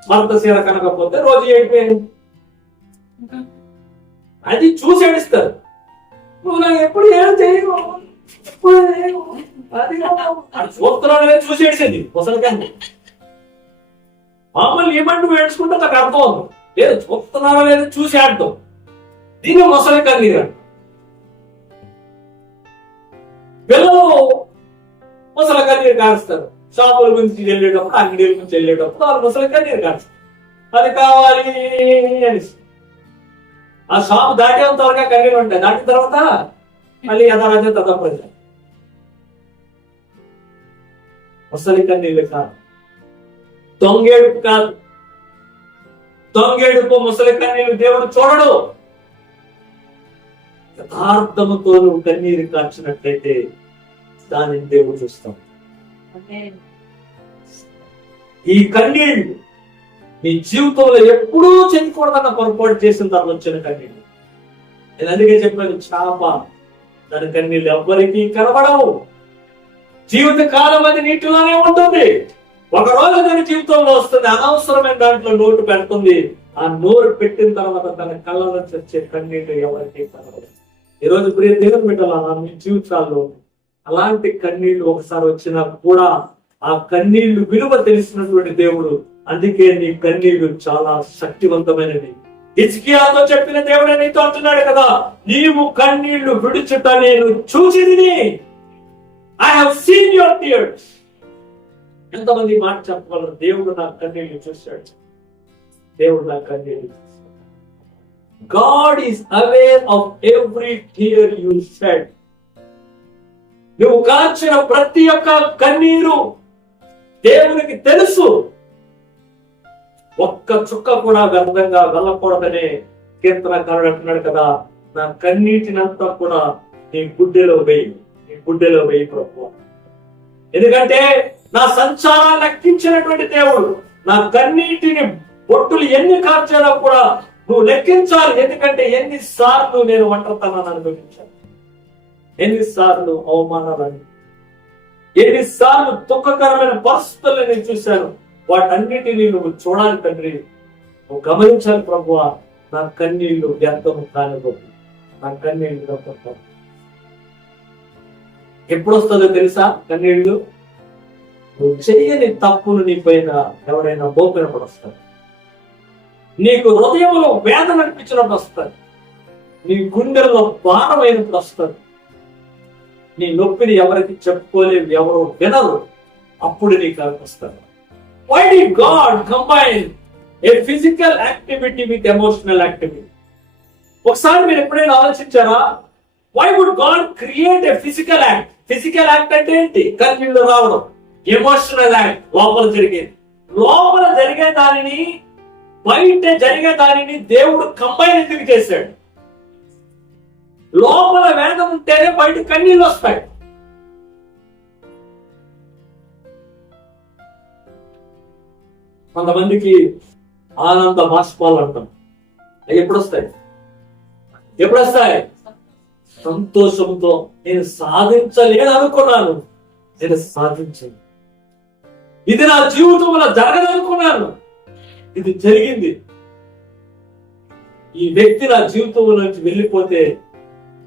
భర్త సీర కనకపోతే రోజు ఏడిపోయాడు, అది చూసి ఏడుస్తారు. నువ్వు నాకు ఎప్పుడు ఏం చేయవు, అది చూస్తున్నాడు చూసి ఏడిసేది ముసలి కన్నీ. మామూలు ఏమంటూ ఏడ్చుకుంటే నాకు అర్థం అవుతుంది, లేదు చూస్తున్నారా లేదు చూసి ఆడతాం, దీన్ని ముసలి కన్నీరు. పిల్లలు ముసలి కన్నీరు కారుస్తారు. షాపుల గురించి వెళ్ళేటప్పుడు, అంగడీల గురించి వెళ్ళేటప్పుడు వాళ్ళు ముసలి కన్నీరు కారుస్తారు. అది కావాలి అని. ఆ షాపు దాటేంత వరకు కన్నీరు ఉంటాయి, దాటిన తర్వాత మళ్ళీ యథారాజ్యం తదప్రజ. ముసలి కన్నీళ్ళు కాదు, దొంగేడుపు కాదు. దొంగేడుపు ముసలి కన్నీళ్ళు దేవుడు చూడడు. యథార్థముతో నువ్వు కన్నీరు కార్చినట్లయితే దానిని దేవుడు చూస్తాం. ఈ కన్నీళ్ళు నీ జీవితంలో ఎప్పుడూ చెందకూడదన్న పొరపాటు చేసిన తర్వాత వచ్చిన కన్నీళ్ళు. నేను అందుకే చెప్పాను, చాప దాని కన్నీళ్ళు ఎవ్వరికీ కనబడవు. జీవిత కాలం అది నీటిలోనే ఉంటుంది. ఒక రోజు దాని జీవితంలో వస్తుంది, అనవసరమైన దాంట్లో నోటు పెడుతుంది. ఆ నోరు పెట్టిన తర్వాత తన కళ్ళలో వచ్చే కన్నీళ్ళు ఎవరికి కనబడదు. ఈరోజు ప్రియ దేవుని బిడ్డల మీ జీవితాల్లో అలాంటి కన్నీళ్లు ఒకసారి వచ్చినా కూడా ఆ కన్నీళ్లు విలువ తెలిసినటువంటి దేవుడు. అందుకే నీ కన్నీళ్లు చాలా శక్తివంతమైనది. హిజ్కియాతో చెప్పిన దేవుడే నీతో అంటున్నాడు కదా, నీవు కన్నీళ్లు విడుచుట నేను చూసిదిని. I have seen your tears. ఎంతమంది మాట చెప్పగలరు, దేవుడు నా కన్నీళ్లు చూశాడు, దేవుడు నా కన్నీళ్లు. God is aware of every tear you shed. నువ్వు కార్చిన ప్రతి ఒక్క కన్నీరు దేవునికి తెలుసు. ఒక్క చుక్క కూడా వ్యర్థంగా వెళ్ళకూడదనే కీర్తనకారుడు అంటున్నాడు కదా, నా కన్నీటినంతా కూడా నీ గుడ్డెలో వేయి ప్రభు. ఎందుకంటే నా సంచారాన్ని లెక్కించినటువంటి దేవుడు, నా కన్నీటిని బొట్టులు ఎన్ని కార్చాలో కూడా నువ్వు లెక్కించాలి. ఎందుకంటే ఎన్నిసార్లు నేను ఒంటరితనాన్ని అనుభవించాను, ఎన్నిసార్లు అవమానాలని, ఎన్నిసార్లు దుఃఖకరమైన పరిస్థితులను నేను చూశాను. వాటన్నిటినీ నువ్వు చూడాలి తండ్రి, నువ్వు గమనించాలి ప్రభువా. నా కన్నీళ్లు వ్యర్థము కానివ్వదు, నా కన్నీళ్లు వ్యర్థం. ఎప్పుడు వస్తుందో తెలుసా కన్నీళ్లు? నువ్వు చేయని తప్పులు నీ పైన ఎవరైనా మోపినప్పుడు వస్తారు, నీకు హృదయంలో వేదన అనిపించినప్పుడు వస్తారు, నీ గుండెల్లో భారమైనప్పుడు వస్తారు, నీ నొప్పిని ఎవరికి చెప్పుకోలేవు, ఎవరు వినరు, అప్పుడు నీకు అనిపిస్తారు. Why did God combine a physical activity with emotional activity? ఒకసారి మీరు ఎప్పుడైనా ఆలోచించారా? Why would God create a physical act? Physical act అంటే ఏంటి? కన్నీళ్లు రావడం. ఎమోషనల్ యాక్ట్ లోపల జరిగేది. లోపల జరిగే దానిని బయట జరిగే దానిని దేవుడు కంబైన్ ఎందుకు చేశాడు? లోపల వేదన ఉంటేనే బయట కన్నీళ్ళు వస్తాయి. కొంతమందికి ఆనంద బాష్పాలు అంటాం, ఎప్పుడు వస్తాయి? సంతోషంతో నేను సాధించలేను అనుకున్నాను, నేను సాధించాను. ఇది నా జీవితంలో జరగదనుకున్నాను, ఇది జరిగింది. ఈ వ్యక్తి నా జీవితంలో నుంచి వెళ్ళిపోతే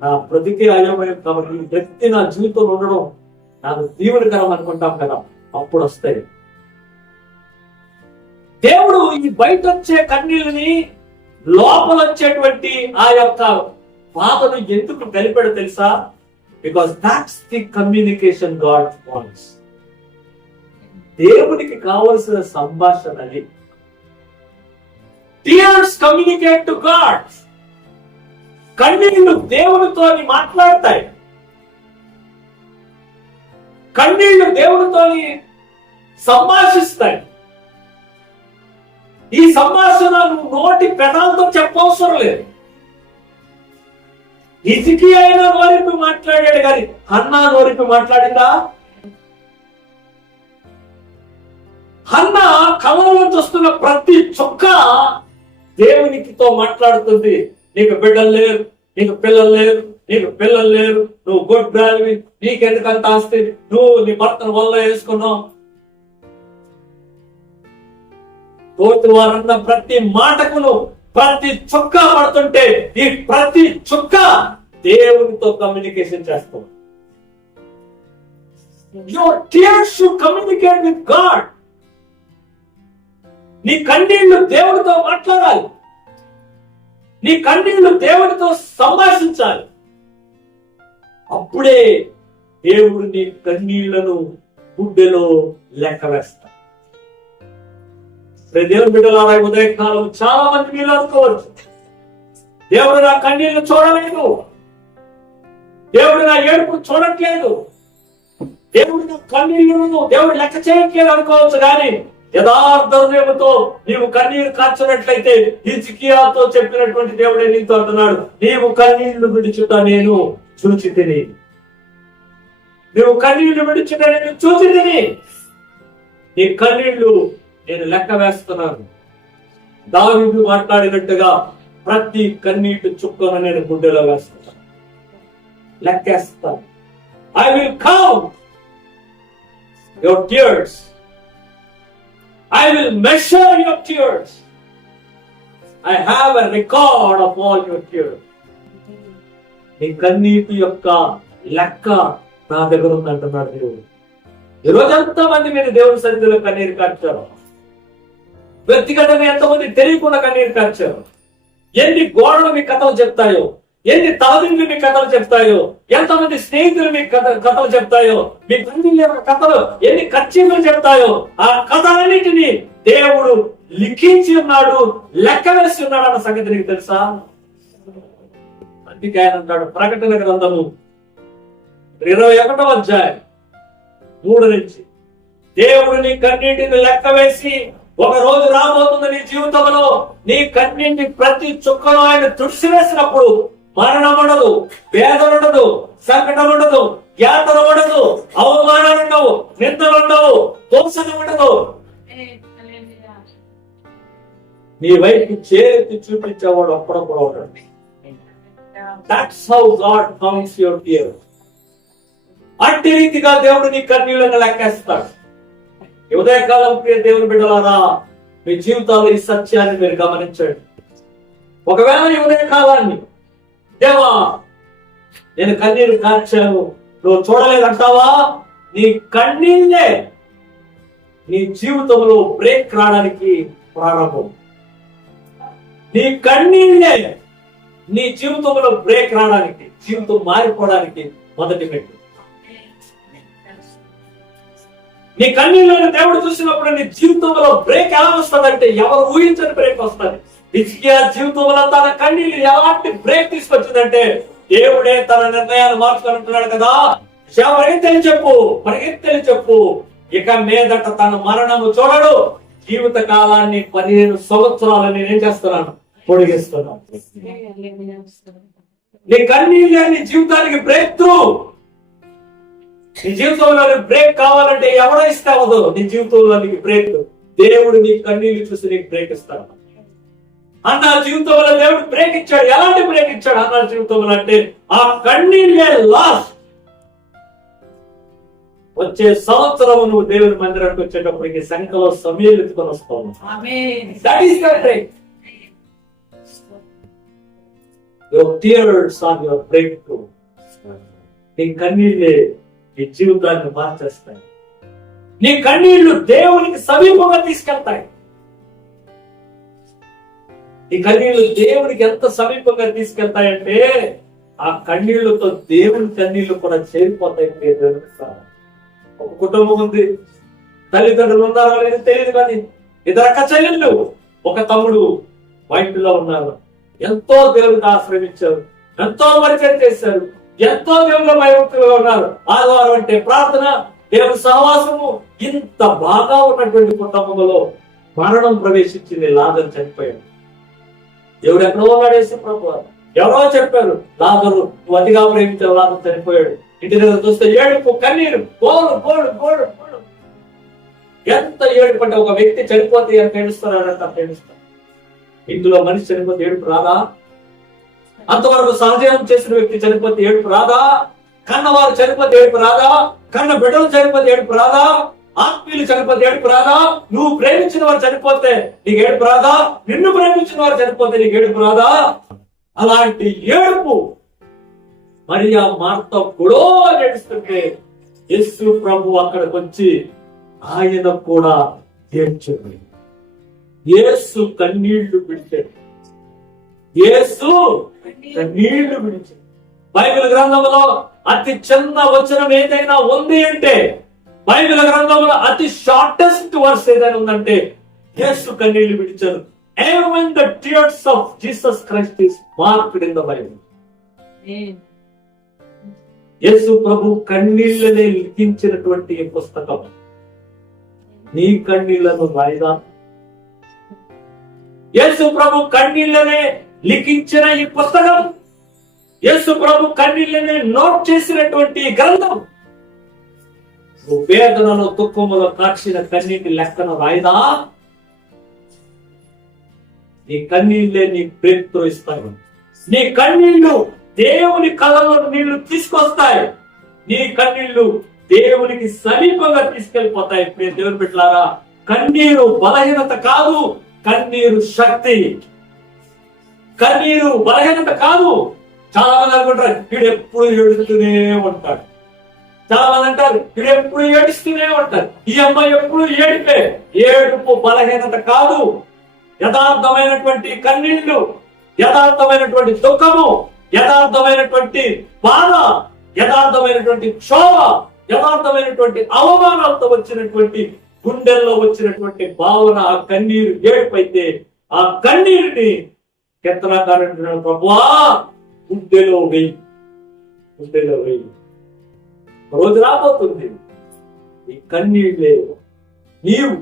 నా బ్రతికే అయోమయం. కాబట్టి ఈ వ్యక్తి నా జీవితంలో ఉండడం నాకు దీవెనకరం అనుకుంటాం కదా, అప్పుడు వస్తాయి. దేవుడు ఈ బయట వచ్చే కన్నీళ్ళని లోపల వచ్చేటువంటి ఆ యొక్క బాధను ఎందుకు కలిపాడు తెలుసా? Because that's the communication God wants. దేవునికి కావలసిన సంభాషణ అది. Tears communicate to God. కన్నీళ్లు దేవునితో మాట్లాడతాయి, కన్నీళ్లు దేవునితో సంభాషిస్తాయి. ఈ సంభాషణ నువ్వు నోటి పెదాలతో చెప్పవసరం లేదు. హిజ్కియా అయినా నోరిపి మాట్లాడాడు కానీ హన్నా నోరిపి మాట్లాడిందా? హన్నా కళ్ళలోంచి వస్తున్న ప్రతి చుక్క దేవునికితో మాట్లాడుతుంది. నీకు బిడ్డలు లేరు, నీకు పిల్లలు లేరు, నువ్వు గుడ్ బ్రాల్వి, నీకెందుకంత ఆస్తి, నువ్వు నీ భర్తను వల్ల వేసుకున్నావు. తోటి వారన్న ప్రతి మాటకును ప్రతి చుక్క పడుతుంటే ఈ ప్రతి చుక్క దేవునితో కమ్యూనికేషన్ చేస్తాం. Your tears should communicate with God. నీ కన్నీళ్లు దేవునితో మాట్లాడాలి, నీ కన్నీళ్లు దేవునితో సంభాషించాలి. అప్పుడే దేవుడు నీ కన్నీళ్లను గుడ్డెలో లెక్క వేస్తాడు. దేవుని బిడ్డలారా, ఉదయకాలం చాలా మంది మీరు అనుకోవచ్చు, దేవుడు నా కన్నీళ్లు చూడలేదు, దేవుడు నా ఏడుపు చూడట్లేదు, దేవుడు నా కన్నీళ్లను దేవుడు లెక్క చేయట్లేదు అనుకోవచ్చు. కానీ యథార్థ హృదయంతో నీవు కన్నీరు కార్చినట్లయితే హిజ్కియాతో చెప్పినటువంటి దేవుడే నీతో అంటున్నాడు, నీవు కన్నీళ్లు విడిచుట నేను చూచి తిని, నీవు కన్నీళ్లు విడిచుట నేను చూచి తిని, నీ కన్నీళ్లు నేను లెక్క వేస్తున్నాను. దావీదు మాట్లాడినట్టుగా ప్రతి కన్నీటి చుక్కను నేను గుడ్డెలో వేస్తున్నాను, లెక్కేస్తాను. I will count your tears. I will measure your tears. I have a record of all your tears. నీ కన్నీటి యొక్క లెక్క నా దగ్గర ఉందంటున్నాడు దేవుడు. ఈరోజు ఎంతమంది మీరు దేవుని సన్నిధిలో కన్నీరు కార్చారు? వ్యక్తిగతంగా ఎంతమంది తెలియకుండా కన్నీరు కార్చారు? ఎన్ని గోడలు మీ కథలు చెప్తాయో, ఎన్ని తలదిండ్లు మీ కథలు చెప్తాయో, ఎంతమంది స్నేహితులు మీ కథలు చెప్తాయో, మీ తండ్రి కథలు ఎన్ని ఖర్చీలు చెప్తాయో, ఆ కథలన్నింటినీ దేవుడు లిఖించి ఉన్నాడు, లెక్క వేసి ఉన్నాడు అన్న సంగతి నీకు తెలుసా? అందుకే ఆయన అంటాడు ప్రకటన గ్రంథము 21వ అధ్యాయం 3 నుంచి, దేవుడు నీ కన్నీటిని లెక్క వేసి ఒక రోజు రాబోతుంది నీ జీవితంలో, నీ కన్నీటి ప్రతి చుక్కను ఆయన తుడిసివేసినప్పుడు మరణం ఉండదు, వేదన ఉండదు, సంకటం ఉండదు, యాతన ఉండదు, అవమానాలు ఉండవు, నిందలు ఉండవు, దోషణ ఉండదు. నీ వైపు చేతి చూపించేవాడు అప్పుడప్పుడు ఉంటాడు. That's how God counts your tears. అట్టి రీతిగా దేవుడు నీ కన్నీళ్లను లెక్కేస్తాడు. ఈ ఉదయకాలం ప్రియ దేవుని బిడ్డలారా, మీ జీవితాల్లో ఈ సత్యాన్ని మీరు గమనించండి. ఒకవేళ ఈ ఉదయకాలాన్ని దేవా నేను కన్నీరు కార్చాను, నువ్వు చూడలేదంటావా? నీ కన్నీళ్ళే నీ జీవితంలో బ్రేక్ రావడానికి ప్రారంభం. నీ కన్నీళ్ళే నీ జీవితంలో బ్రేక్ రావడానికి, జీవితం మారిపోవడానికి మొదటి మెట్టు. నీ కన్నీళ్ళని దేవుడు చూసినప్పుడు నీ జీవితంలో బ్రేక్ ఎలా వస్తుందంటే ఎవరు ఊహించని బ్రేక్ వస్తుంది. హిజ్కియా జీవితంలో తన కన్నీళ్ళు ఎలాంటి బ్రేక్ తీసుకొచ్చిందంటే దేవుడే తన నిర్ణయాన్ని మార్చుకుంటున్నాడు కదా. పరిగెత్తని చెప్పు, ఇక మీదట తన మరణము చూడడు, జీవిత కాలాన్ని 15 సంవత్సరాలు నేనేం చేస్తున్నాను, పొడిగిస్తున్నాను. నీ కన్నీళ్ళే నీ జీవితానికి బ్రేక్ త్రూ. నీ జీవితంలో బ్రేక్ కావాలంటే ఎవరో ఇస్తే అవ్వదు. నీ జీవితంలో నీకు బ్రేక్ దేవుడు నీ కన్నీళ్ళు చూసి నీకు బ్రేక్ ఇస్తాడు. అన్న జీవితంలో దేవుడు బ్రేక్ ఇచ్చాడు. ఎలాంటి బ్రేక్ ఇచ్చాడు అన్న జీవితంలో అంటే ఆ కన్నీళ్ళే లాస్ట్. వచ్చే సంవత్సరం నువ్వు దేవుని మందిరానికి వచ్చేటప్పటికి సంఖ్యలో సమయాలు ఎత్తుకొని వస్తావు. That is the break. Your tears are your breakthrough. నీ కన్నీళ్ళే నీ జీవితాన్ని మార్చేస్తాయి. నీ కన్నీళ్లు దేవునికి సమీపంగా తీసుకెళ్తాయి. ఈ కన్నీళ్లు దేవునికి ఎంత సమీపంగా తీసుకెళ్తాయంటే ఆ కన్నీళ్లతో దేవుని కన్నీళ్లు కూడా చేరిపోతాయి. ఒక కుటుంబం ఉంది, తల్లిదండ్రులు ఉన్నారో లేదో తెలియదు, కానీ 2 అక్క చెల్లెళ్ళు, ఒక తమ్ముడు వైపులో ఉన్నారు. ఎంతో దేవునికి ఆశ్రమించారు, ఎంతో పరిచయం చేశారు, ఎంతో దేవుళ్ళ భయభక్తులుగా ఉన్నారు. ఆదివారం అంటే ప్రార్థన, దేవుని సహవాసము. ఇంత బాగా ఉన్నటువంటి కుటుంబంలో మరణం ప్రవేశించింది. లాజరు చనిపోయాడు. దేవుడు ఎక్కడో ఉన్నాడేసి ప్రభు ఎవరో చెప్పారు, లాజరు నువ్వు అతిగా ప్రేమించావు, లాజరు చనిపోయాడు. ఇంటి దగ్గర చూస్తే ఏడుపు, కన్నీరు, గోడు గోడు గోడు గోడు. ఎంత ఏడుపు అంటే ఒక వ్యక్తి చనిపోతే ఎంత ఏడుస్తున్నారంట, ఏడుస్తారు. ఇందులో మనిషి చనిపోతే ఏడుపు రాదా? అంతవరకు సహజీవనం చేసిన వ్యక్తి చనిపోతే ఏడుపు రాదా? కన్నవారు చనిపోతే ఏడుపు రాదా? కన్న బిడ్డలు చనిపోతే ఏడుపు రాదా? ఆత్మీయులు చనిపోతే ఏడుపు రాదా? నువ్వు ప్రేమించిన వారు చనిపోతే నీకు ఏడుపు రాదా? నిన్ను ప్రేమించిన వారు చనిపోతే నీకు ఏడుపు రాదా? అలాంటి ఏడుపు మరియా మార్త కూడా ఏడుస్తుంటే యేసు ప్రభు అక్కడికి వచ్చి ఆయన కూడా ఏడ్చాడు. యేసు కన్నీళ్లు విడిచాడు. యేసు కన్నీళ్లు విడిచాడు. బైబిల్ గ్రంథంలో అతి చిన్న వచనం ఏదైనా ఉంది అంటే, బైబిల్ గ్రంథంలో అతి షార్టెస్ట్ వర్స్ ఏదైనా ఉందంటే యేసు కన్నీళ్లు విడిచారు. Even the tears of Jesus Christ is marked in the Bible. యేసు ప్రభు కన్నీళ్లనే లిఖించినటువంటి పుస్తకం. నీ కన్నీళ్లను రాయదా? యేసు ప్రభు కన్నీళ్లనే లిఖించిన ఈ పుస్తకం, యేసు ప్రభు కన్నీళ్లనే నోట్ చేసినటువంటి గ్రంథం, నువ్వు వేదనలో దుఃఖములో కాచిన కన్నీటి లెక్కను రాయదా? నీ కన్నీళ్లే నీ బ్రేక్ ఇస్తాయి. నీ కన్నీళ్లు దేవుని కళ్ళలో నీళ్లు తీసుకొస్తాయి. నీ కన్నీళ్లు దేవునికి సమీపంగా తీసుకెళ్లిపోతాయి. దేవుని బిడ్డలారా, కన్నీరు బలహీనత కాదు, కన్నీరు శక్తి. కన్నీరు బలహీనత కాదు. చాలా మంది అనుకుంటారు వీడు ఎప్పుడు ఏడుస్తూనే ఉంటాడు. చాలా మంది అంటారు వీడు ఎప్పుడు ఏడుస్తూనే ఉంటారు. ఈ అమ్మాయి ఎప్పుడు ఏడిపే. ఏడుపు బలహీనత కాదు. యథార్థమైనటువంటి కన్నీళ్లు, యథార్థమైనటువంటి దుఃఖము, యథార్థమైనటువంటి బాధ, యథార్థమైనటువంటి క్షోభ, యథార్థమైనటువంటి అవమానాలతో వచ్చినటువంటి గుండెల్లో వచ్చినటువంటి భావన, ఆ కన్నీరు ఏడుపైతే ఆ కన్నీరుని కీర్తనకారుడు ప్రభువా గుండెలో వెయ్యి, గుండెలో వెయ్యి. రోజు రాబోతుంది ఈ కన్నీళ్ళే నీవు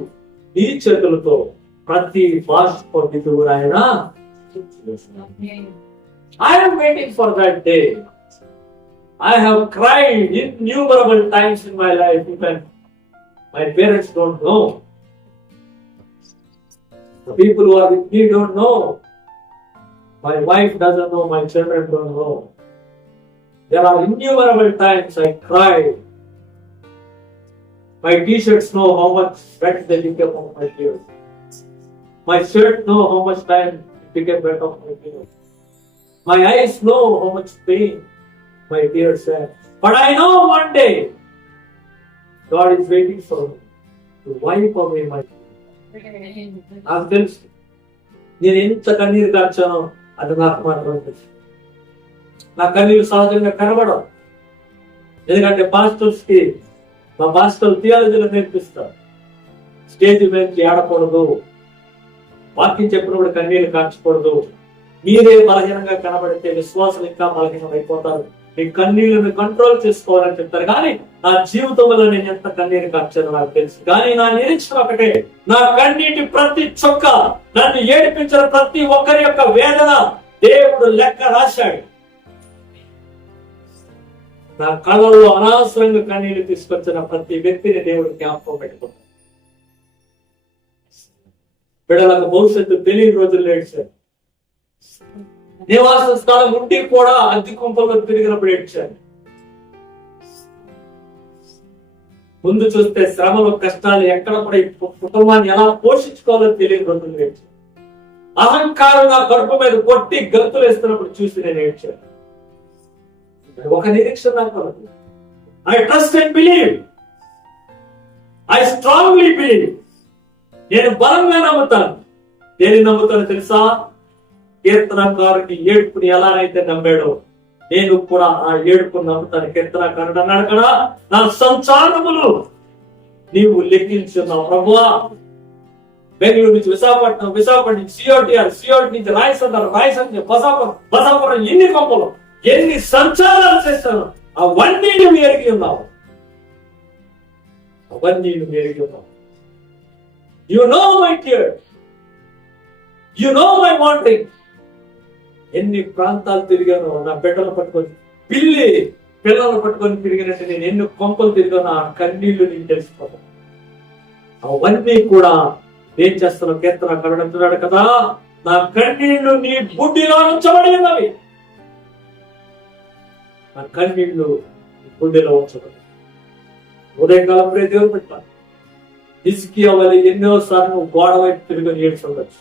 నీ చేతులతో ప్రతి బాష్ప బిందువును ఆయన I am waiting for that day. I have cried innumerable times in my life, even my parents don't know. The people who are with me don't know. My wife doesn't know, my children don't know. There are innumerable times I cried. My t-shirts know how much sweat they became on my tears. My shirt know how much time it became wet on my tears. My eyes know how much pain my tears have. But I know one day God is waiting for me to wipe away my tears. నాకు తెలుసు నేను ఎంత కన్నీరు కార్చానో అది నాకు మాత్రం తెలుసు. నా కన్నీరు సహజంగా కనబడవు. ఎందుకంటే పాస్టర్స్కి మా పాస్టర్ థియాలజీలో నేర్పిస్తారు. స్టేజ్ మీద ఆడకూడదు, వాక్యం చెప్పినప్పుడు కన్నీరు కార్చకూడదు. మీరే బలహీనంగా కనబడితే విశ్వాసులు ఇంకా బలహీనం అయిపోతారు. మీ కన్నీళ్లను కంట్రోల్ చేసుకోవాలని చెప్తారు. కానీ నా జీవితంలో నేను ఎంత కన్నీరు కార్చానో నాకు తెలుసు. కానీ నా నిరీక్షణ ఒకటే, నా కన్నీటి ప్రతి చొక్క, నన్ను ఏడిపించిన ప్రతి ఒక్కరి యొక్క వేదన దేవుడు లెక్క రాశాడు. నా కళ్ళలో అనవసరంగా కన్నీళ్లు తీసుకొచ్చిన ప్రతి వ్యక్తిని దేవుడు జ్ఞాపకం పెట్టుకుంటాడు. బిడ్డలకు భవిష్యత్తు తెలియని రోజుల్లో ఏడ్చారు. నివాస స్థలం ఉండి కూడా అద్దె కుంపలో తిరిగినప్పుడు ఏడ్చారు. ముందు చూస్తే శ్రమలు, కష్టాలు, ఎక్కడ కూడా కుటుంబాన్ని ఎలా పోషించుకోవాలో తెలియని రోజులు ఏడ్చారు. అహంకారం నా కడుపు మీద కొట్టి గంతులు వేస్తున్నప్పుడు చూసి నేను ఏడ్చాను. ఒక నిరీక్షణ నాకు I trust and believe, I strongly believe. నేను బలంగా నమ్ముతాను. దేని నమ్ముతాను తెలుసా? కీర్తనకారుని ఏడుపుని ఎలానైతే నమ్మాడో నేను కూడా ఆ ఏడుపుని నమ్ముతాను. కీర్తనకారుడు అన్నాడు కదా, నా సంచారములు నీవు లెక్కించున్నావు ప్రభువా. బెంగళూరు నుంచి విశాఖపట్నం, విశాఖపట్నం నుంచి సియోటిఆర్, సియోటి నుంచి రాయసందర్, రాయసంద బసాపురం, ఎన్ని కొంపలు, ఎన్ని సంచారాలు చేస్తాను. అవన్నీ నువ్వు ఎరిగి ఉన్నావు. అవన్నీ నువ్వు ఎరిగి ఉన్నావు. You know my tears. You know my wanting. ఎన్ని ప్రాంతాలు తిరిగానో నా బిడ్డలు పట్టుకొని, పిల్లలు పట్టుకొని తిరిగినట్టు నేను ఎన్ని కొంపలు తిరిగానో ఆ కన్నీళ్లు నేను తెలుసుకోను. అవన్నీ కూడా ఏం చేస్తున్నావు? కీర్తనకారుడు అంటున్నాడు కదా, నా కన్నీళ్లు నీ బుడ్డిలో ఉంచబడి ఉన్నవి. నా కన్నీళ్లు బుడ్డిలో ఉంచబడి. ఉదయకాలం ప్రియ దేవుడు పెట్టాలి. హిజ్కియా వలె ఎన్నోసార్లు గోడ వైపు తిరిగి ఏడ్చుండొచ్చు.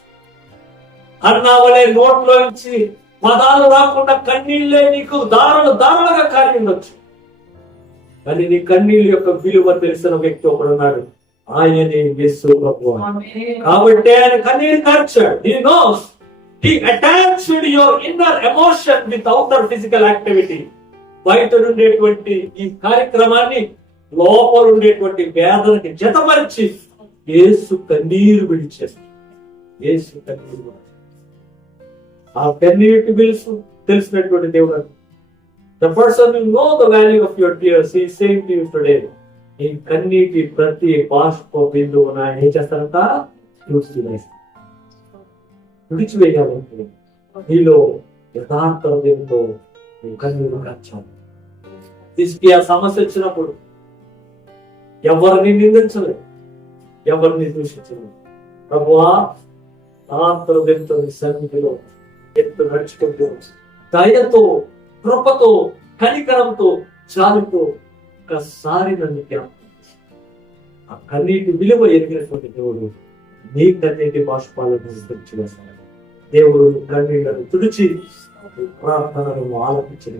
అన్నా వలె నోట్లో నుంచి పదాలు రాకుండా కన్నీళ్ళే నీకు దారులుగా కారి ఉండొచ్చు. కానీ నీ కన్నీళ్ళ యొక్క విలువ తెలిసిన వ్యక్తి ఒకడున్నాడు, ఆయనే యేసు ప్రభువు. కాబట్టి ఆయన కన్నీరు కార్చాడు. He knows. He attached your inner emotion with outer physical activity. బయట ఉండేటువంటి ఈ కార్యక్రమాన్ని లోపల ఉండేటువంటి వేదనకి జతపరిచి యేసు కన్నీరు విడిచాడు. యేసు కన్నీరు, ఆ కన్నీటి బిల్సు తెలిసినటువంటి దేవుడు. The person who know the value of your tears, he is saying to you today, ఈ కన్నీటి ప్రతి బాష్ప బిందువున ఏం చేస్తారంట? విడిచివేయాలంటే నీలో యథార్థ దేవుతో కన్నీరు కార్చాలి. హిజ్కియా సమస్య వచ్చినప్పుడు ఎవరిని నిందించలేదు, ఎవరిని దూషించలేదు. ప్రభువా, యథార్థ సన్నిధిలో ఎత్తు నడుచుకుంటూ దయతో, కృపతో, కనికరంతో, చాలుతో ఒక్కసారి నన్ను ఆ కన్నీటి విలువ ఎరిగినటువంటి దేవుడు నీ కన్నీటి బాష్పాలను తెచ్చివేస్తాడు. దేవుడు కన్నీళ్లను తుడిచి ప్రార్థనలను ఆలపించిన